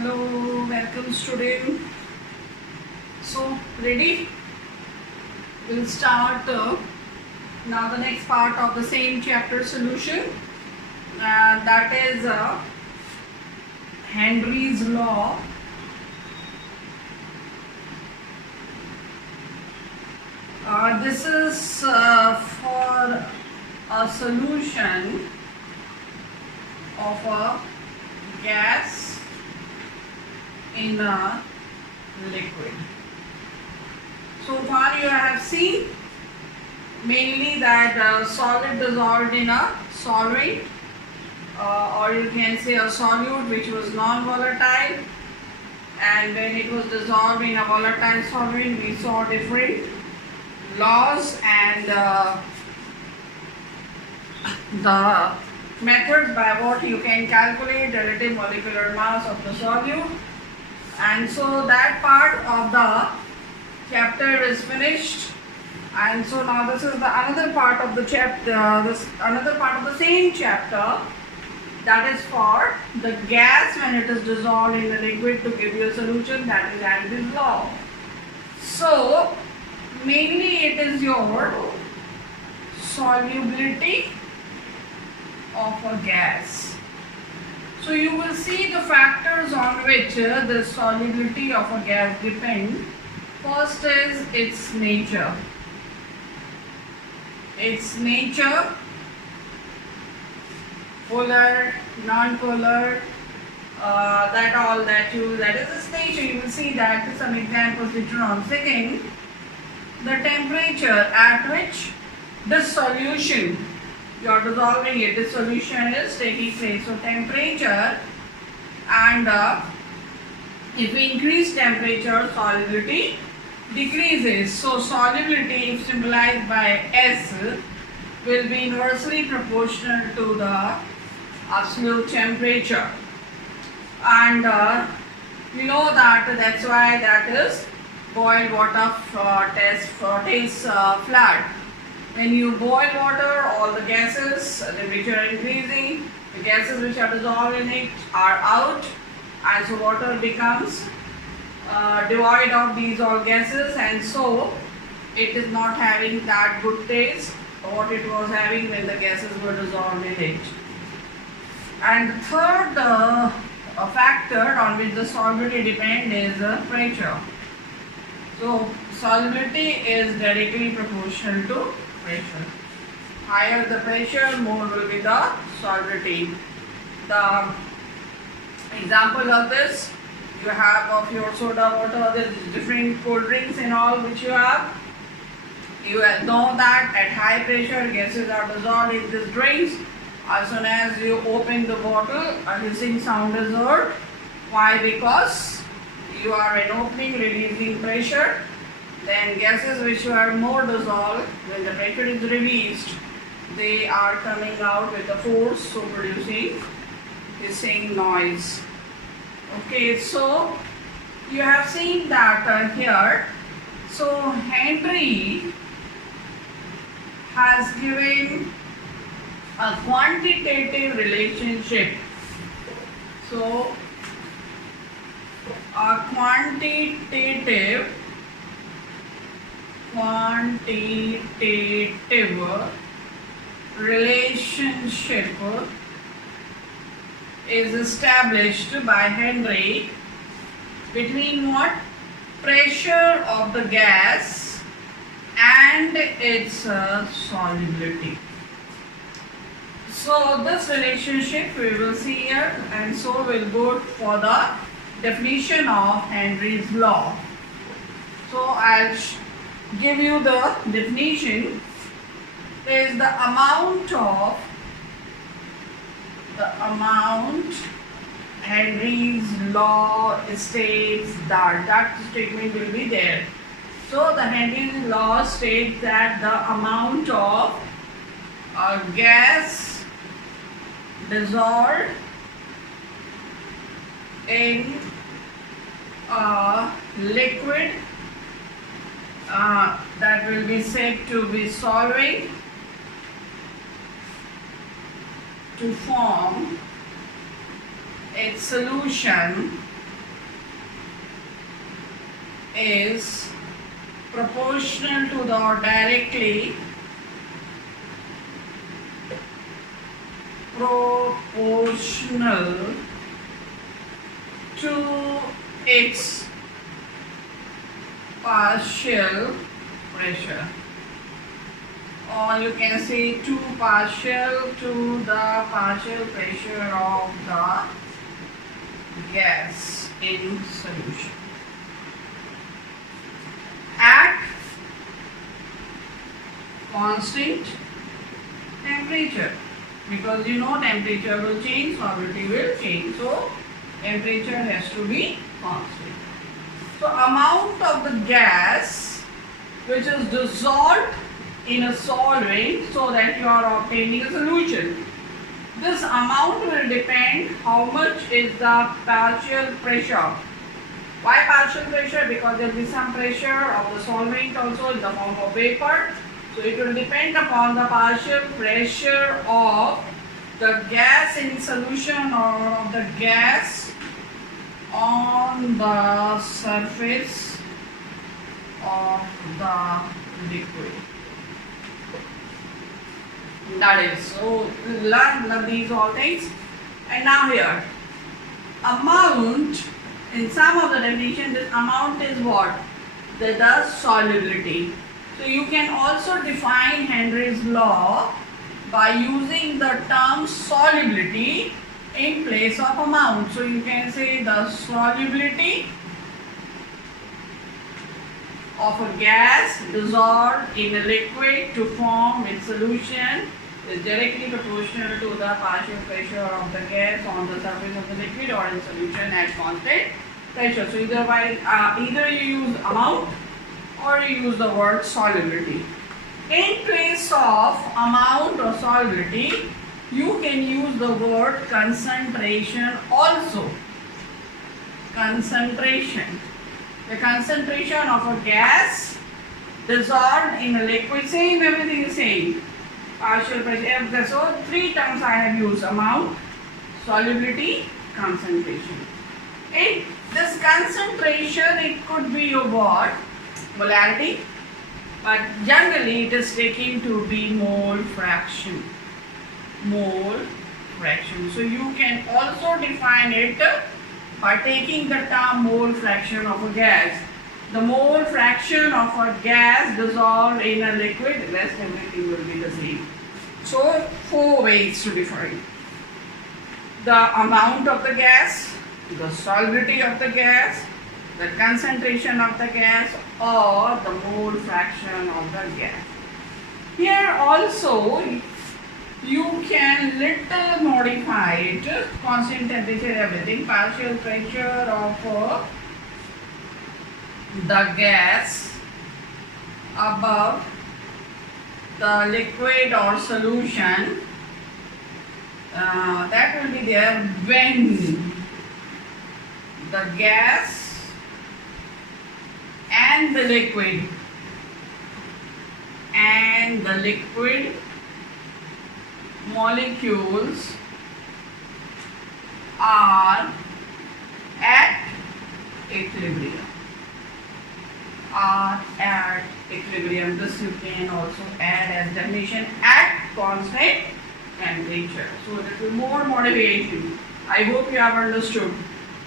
Hello, welcome student. So ready? We'll start now the next part of the same chapter solution. That is Henry's law. This is for a solution of a gas in a liquid. So far you have seen mainly that solid dissolved in a solvent, or you can say a solute which was non-volatile, and when it was dissolved in a volatile solvent we saw different laws and the methods by what you can calculate relative molecular mass of the solute. And so that part of the chapter is finished, and so now this is the another part of the chapter, this another part of the same chapter, that is for the gas when it is dissolved in the liquid to give you a solution, that is Henry's law. So mainly it is your solubility of a gas. So you will see the factors on which the solubility of a gas depend. First is its nature. Its nature, polar, non-polar, that is its nature. You will see that some examples later on. Second, the temperature at which this solution you are dissolving it, this solution is taking place. So temperature, and if we increase temperature, solubility decreases. So solubility, if symbolized by S, will be inversely proportional to the absolute temperature. And you know that's why that is boiled water tastes flat. When you boil water, all the gases, the temperature are increasing, the gases which are dissolved in it are out, and so water becomes devoid of these all gases, and so it is not having that good taste what it was having when the gases were dissolved in it. And the third factor on which the solubility depends is pressure. So solubility is directly proportional to pressure. Higher the pressure, more will be the solubility. The example of this, you have of your soda water, there is different cold drinks and all which you have. You know that at high pressure gases are dissolved in these drinks. As soon as you open the bottle, a hissing sound is heard. Why? Because you are in opening releasing pressure. Then gases which are more dissolved, when the pressure is released, they are coming out with a force, so producing hissing noise. Okay, so you have seen that here. So Henry has given a quantitative relationship. So a quantitative relationship is established by Henry between what? Pressure of the gas and its solubility. So this relationship we will see here, and so we'll go for the definition of Henry's law. So I'll give you the definition. Is the amount Henry's law states that statement will be there. So the Henry's law states that the amount of gas dissolved in a liquid that will be said to be solving to form its solution is proportional to the or directly proportional to its partial pressure, or you can say to partial to the partial pressure of the gas in solution at constant temperature, because you know temperature will change, solubility will change, so temperature has to be constant. So amount of the gas which is dissolved in a solvent so that you are obtaining a solution. This amount will depend how much is the partial pressure. Why partial pressure? Because there will be some pressure of the solvent also in the form of vapor. So it will depend upon the partial pressure of the gas in solution or of the gas on the surface of the liquid. That is, so learn these all things. And now here, amount, in some of the definition, this amount is what? The solubility. So you can also define Henry's law by using the term solubility in place of amount. So you can say the solubility of a gas dissolved in a liquid to form its solution is directly proportional to the partial pressure of the gas on the surface of the liquid or in solution at constant pressure. So either you use amount or you use the word solubility. In place of amount or solubility, you can use the word concentration also. Concentration. The concentration of a gas dissolved in a liquid, same, everything is same. Partial pressure. So three terms I have used: amount, solubility, concentration. In this concentration, it could be your what? Molarity, but generally it is taken to be mole fraction. Mole fraction. So you can also define it by taking the term mole fraction of a gas. The mole fraction of a gas dissolved in a liquid, rest everything will be the same. So four ways to define: the amount of the gas, the solubility of the gas, the concentration of the gas, or the mole fraction of the gas. Here also you can little modify it, constant temperature, everything, partial pressure of the gas above the liquid or solution, that will be there when the gas and the liquid molecules are at equilibrium. This you can also add as definition: at constant temperature. So little more modification. I hope you have understood.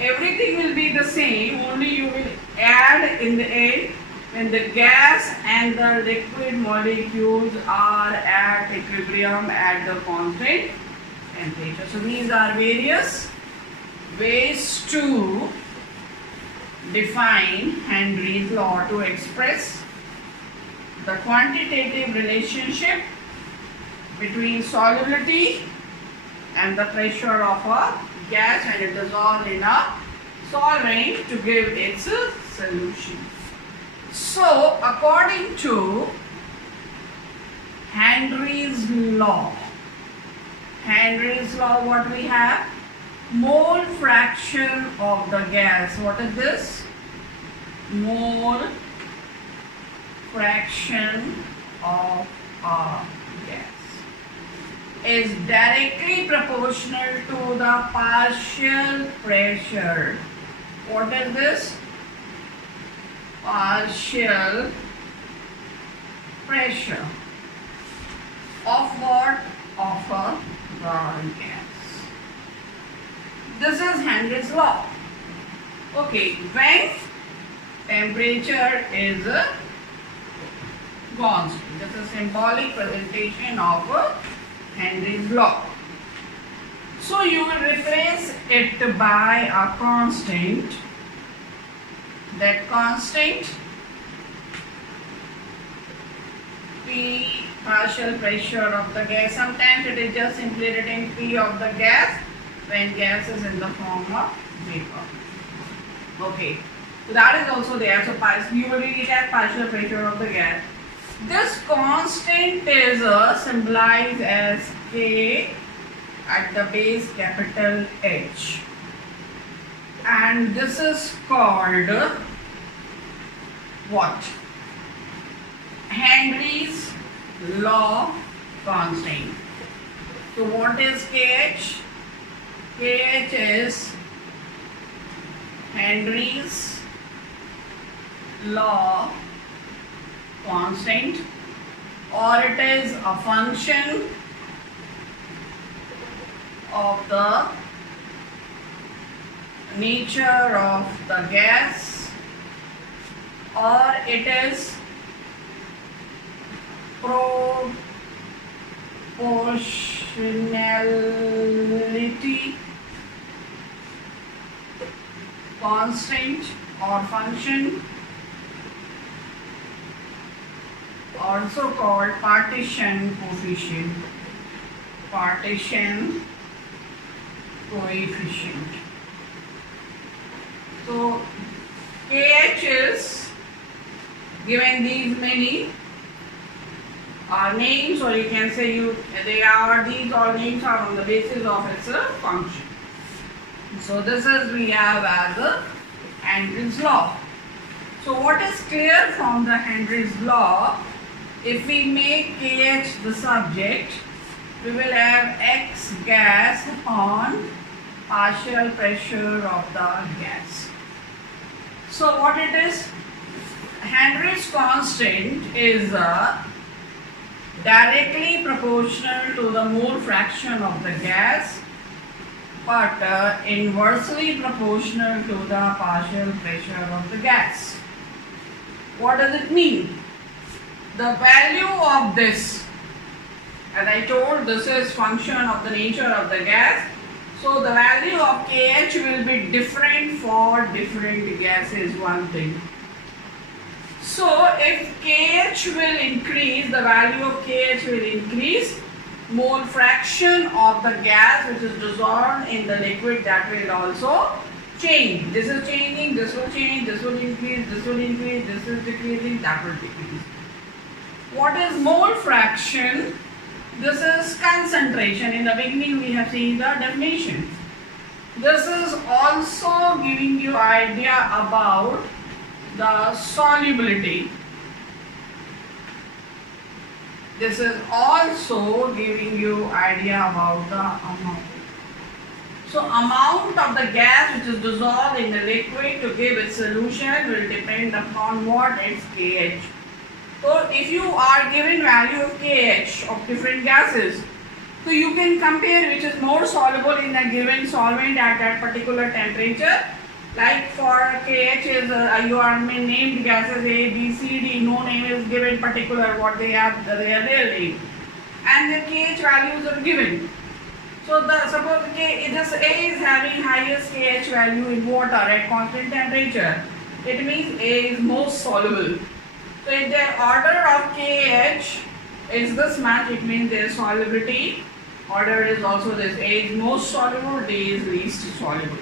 Everything will be the same, only you will add in the end when the gas and the liquid molecules are at equilibrium at the constant temperature. So these are various ways to define Henry's law, to express the quantitative relationship between solubility and the pressure of a gas when it dissolves in a solvent to give its solution. So according to Henry's law, what we have? Mole fraction of the gas. What is this? Mole fraction of a gas is directly proportional to the partial pressure. What is this? partial pressure of what? Of a gas. This is Henry's law. Okay, when temperature is constant. This is a symbolic presentation of Henry's law. So you will replace it by a constant. That constant P, partial pressure of the gas. Sometimes it is just simply written P of the gas when gas is in the form of vapor. Okay, so that is also there. So you will read it as partial pressure of the gas. This constant is symbolized as K at the base capital H, and this is called what? Henry's law constant. So what is KH? KH is Henry's law constant, or it is a function of the nature of the gas, or it is proportionality constant or function, also called partition coefficient. Partition coefficient. So KH is given these many names, or you can say these all names are on the basis of its function. So this is we have as Henry's law. So what is clear from the Henry's law? If we make KH the subject, we will have X gas on partial pressure of the gas. So what it is? Henry's constant is directly proportional to the mole fraction of the gas, but inversely proportional to the partial pressure of the gas. What does it mean? The value of this, as I told, this is function of the nature of the gas. So the value of KH will be different for different gases, one thing. So if KH will increase, the value of KH will increase, mole fraction of the gas which is dissolved in the liquid, that will also change. This is changing, this will change, this will increase, this will increase, this is decreasing, that will decrease. What is mole fraction? This is concentration. In the beginning we have seen the definition. This is also giving you idea about the solubility. This is also giving you idea about the amount. So amount of the gas which is dissolved in the liquid to give its solution will depend upon what? Its KH. So if you are given value of KH of different gases, so you can compare which is more soluble in a given solvent at that particular temperature. Like for KH is you are named gases A, B, C, D. No name is given particular what they have, their name, and the KH values are given. So suppose this A is having highest KH value in water at constant temperature. It means A is most soluble. So if the order of KH is this much, it means their solubility order is also this. A is most soluble, D is least soluble.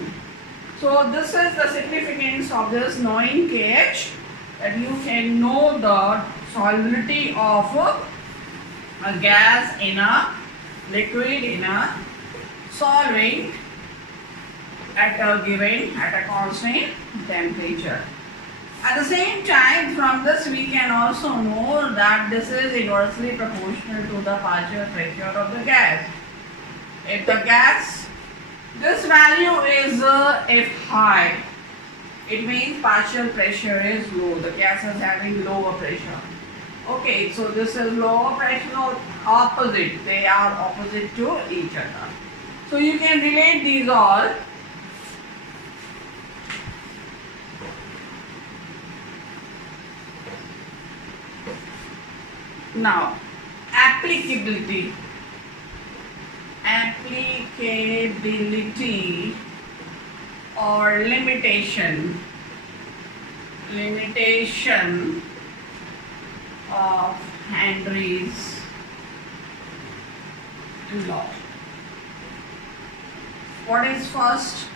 So this is the significance of this knowing KH, that you can know the solubility of a gas in a liquid, in a solvent at a constant temperature. At the same time, from this we can also know that this is inversely proportional to the partial pressure of the gas. If the gas, this value is if high, It means partial pressure is low. The gas is having lower pressure. Okay, so this is lower pressure or opposite. They are opposite to each other. So you can relate these all. Now, applicability. Applicability or limitation. Limitation of Henry's law. What is first?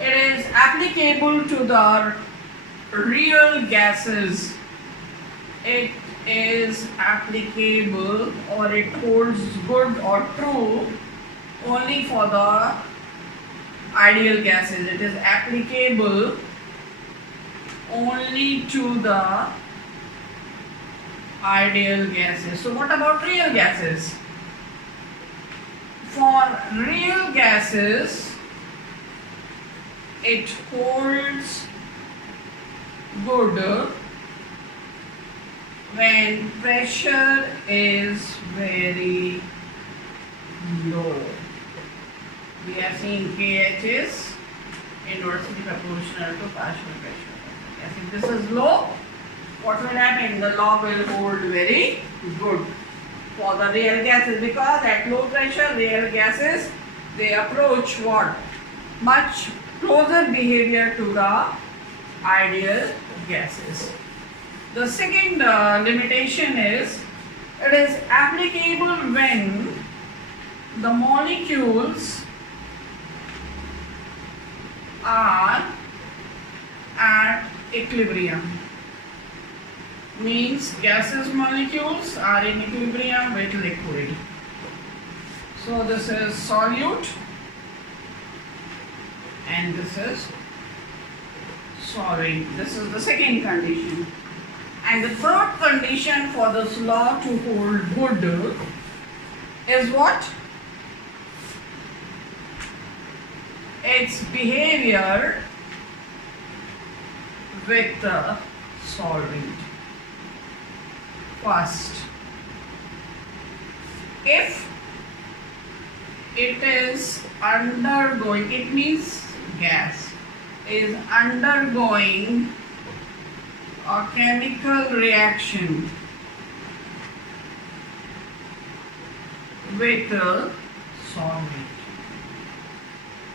It is applicable to the real gases. It is applicable or it holds good or true only for the ideal gases. It is applicable only to the ideal gases. So what about real gases? For real gases, it holds good when pressure is very low. We have seen KH is inversely proportional to partial pressure. Yes, if this is low, what will happen? The law will hold very good for the real gases, because at low pressure real gases, they approach what? Much closer behavior to the ideal gases. The second limitation is it is applicable when the molecules are at equilibrium. Means gaseous molecules are in equilibrium with liquid. So this is solute and this is solid. This is the second condition. And the third condition for this law to hold good is what? Its behavior with the solvent. First, if it is undergoing, it means gas is undergoing a chemical reaction with a solvent.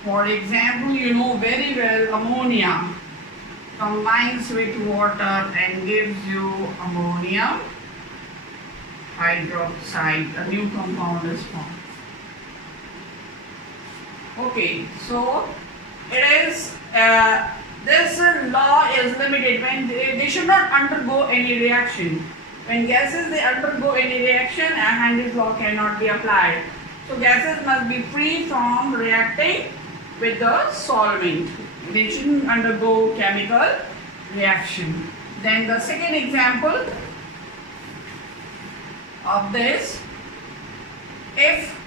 For example, you know very well ammonia combines with water and gives you ammonium hydroxide. A new compound is formed. Okay, so it is this law is limited when they should not undergo any reaction. When gases they undergo any reaction, Henry's law cannot be applied. So gases must be free from reacting with the solvent. They shouldn't undergo chemical reaction. Then the second example of this, if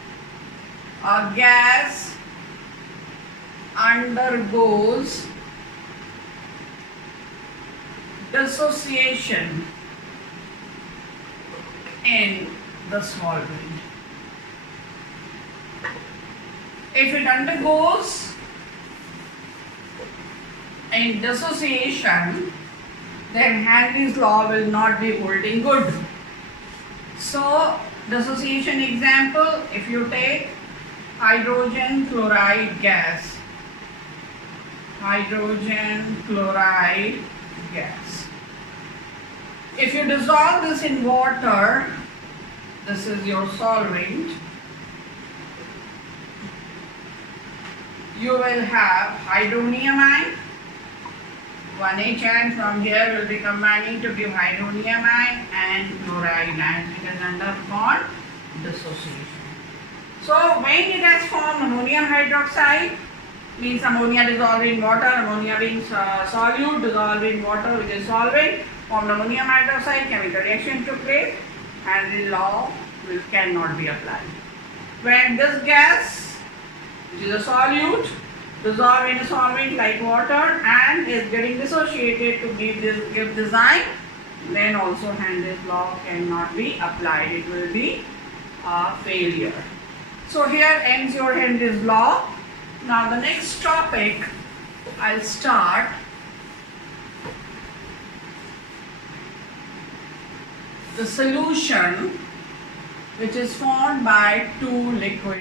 a gas undergoes dissociation in the solvent. If it undergoes in dissociation, then Henry's law will not be holding good. So, dissociation example, if you take hydrogen chloride gas, hydrogen chloride gas. If you dissolve this in water, this is your solvent, you will have hydronium ion, 1H ion from here will be combining to give hydronium ion and chloride ion. It has undergone dissociation. So when it has formed ammonium hydroxide, means ammonia dissolved in water, ammonia being solute, dissolved in water which is solvent, formed ammonium hydroxide, chemical reaction took place, and the law cannot be applied. When this gas, which is a solute, dissolve in a solvent like water and is getting dissociated to give design, then also Henry's law cannot be applied. It will be a failure. So here ends your Henry's law. Now the next topic I'll start. The solution which is formed by two liquids.